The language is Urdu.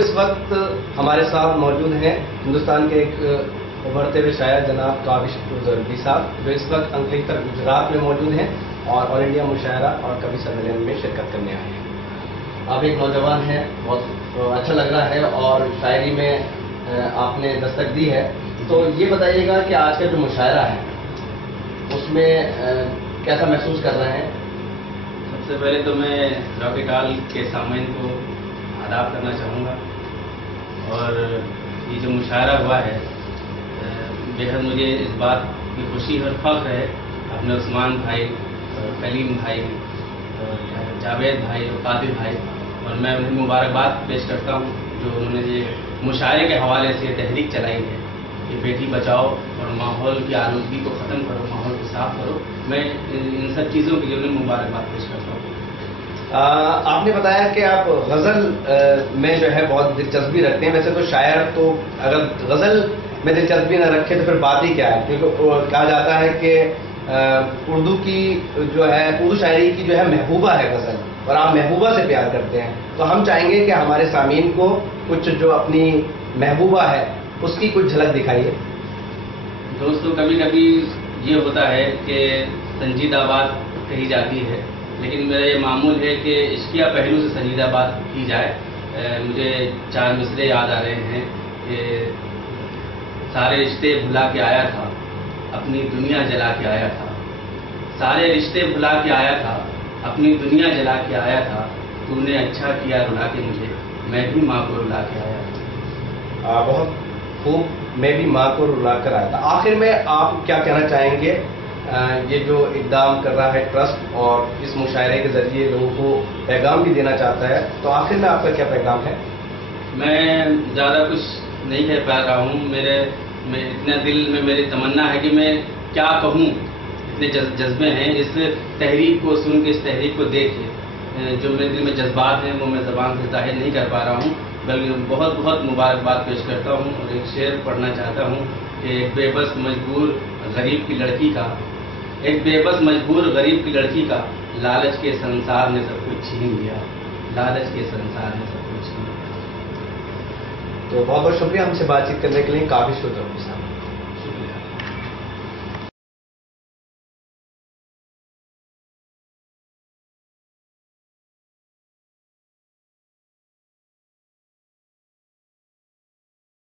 اس وقت ہمارے ساتھ موجود ہیں ہندوستان کے ایک ابھرتے ہوئے شاعر جناب کاوش رضوی صاحب، جو اس وقت انکلیتر گجرات میں موجود ہیں اور آل انڈیا مشاعرہ اور کبھی سمیلن میں شرکت کرنے آئے ہیں۔ آپ ایک نوجوان ہیں، بہت اچھا لگ رہا ہے اور شاعری میں آپ نے دستک دی ہے، تو یہ بتائیے گا کہ آج کا جو مشاعرہ ہے اس میں کیسا محسوس کر رہے ہیں؟ سب سے پہلے تو میں راکٹ آل کے سامعین کو آداب کرنا چاہوں گا، اور یہ جو مشاعرہ ہوا ہے بےحد مجھے اس بات کی خوشی اور فخر ہے اپنے عثمان بھائی اور کلیم بھائی اور جاوید بھائی اور قادر بھائی، اور میں انہیں مبارکباد پیش کرتا ہوں جو انہوں نے یہ مشاعرے کے حوالے سے تحریک چلائی ہے کہ بیٹی بچاؤ اور ماحول کی آلودگی کو ختم کرو، ماحول کو صاف کرو۔ میں ان سب چیزوں کے لیے انہیں مبارکباد پیش کرتا ہوں۔ آپ نے بتایا کہ آپ غزل میں جو ہے بہت دلچسپی رکھتے ہیں، ویسے تو شاعر تو اگر غزل میں دلچسپی نہ رکھے تو پھر بات ہی کیا ہے، کیونکہ کہا جاتا ہے کہ اردو کی جو ہے اردو شاعری کی جو ہے محبوبہ ہے غزل، اور آپ محبوبہ سے پیار کرتے ہیں، تو ہم چاہیں گے کہ ہمارے سامعین کو کچھ جو اپنی محبوبہ ہے اس کی کچھ جھلک دکھائیے۔ دوستوں، کبھی کبھی یہ ہوتا ہے کہ سنجیدہ بات کہی جاتی ہے، لیکن میرا یہ معمول ہے کہ عشقیہ پہلو سے سنجیدہ بات کی جائے۔ مجھے 4 مصرے یاد آ رہے ہیں کہ سارے رشتے بھلا کے آیا تھا، اپنی دنیا جلا کے آیا تھا، سارے رشتے بھلا کے آیا تھا، اپنی دنیا جلا کے آیا تھا، تو نے اچھا کیا رلا کے مجھے، میں بھی ماں کو رلا کے آیا تھا۔ بہت خوب، میں بھی ماں کو رلا کر آیا تھا۔ آخر میں آپ کیا کہنا چاہیں گے؟ یہ جو اقدام کر رہا ہے ٹرسٹ اور اس مشاعرے کے ذریعے لوگوں کو پیغام بھی دینا چاہتا ہے، تو آخر میں آپ کا کیا پیغام ہے؟ میں زیادہ کچھ نہیں کہہ پا رہا ہوں، میں اتنا دل میں میری تمنا ہے کہ میں کیا کہوں، اتنے جذبے ہیں اس تحریک کو سن کے، اس تحریک کو دیکھ کے جو میرے دل میں جذبات ہیں وہ میں زبان سے ظاہر نہیں کر پا رہا ہوں، بلکہ بہت بہت مبارکباد پیش کرتا ہوں اور ایک شعر پڑھنا چاہتا ہوں کہ ایک بے بس مجبور غریب کی لڑکی کا، ایک بے بس مجبور غریب کی لڑکی کا، لالچ کے سنسار نے سب کچھ چھین لیا، لالچ کے سنسار نے سب کچھ چھین لیا۔ تو بہت بہت شکریہ ہم سے بات چیت کرنے کے لیے، کاوش رضوی صاحب۔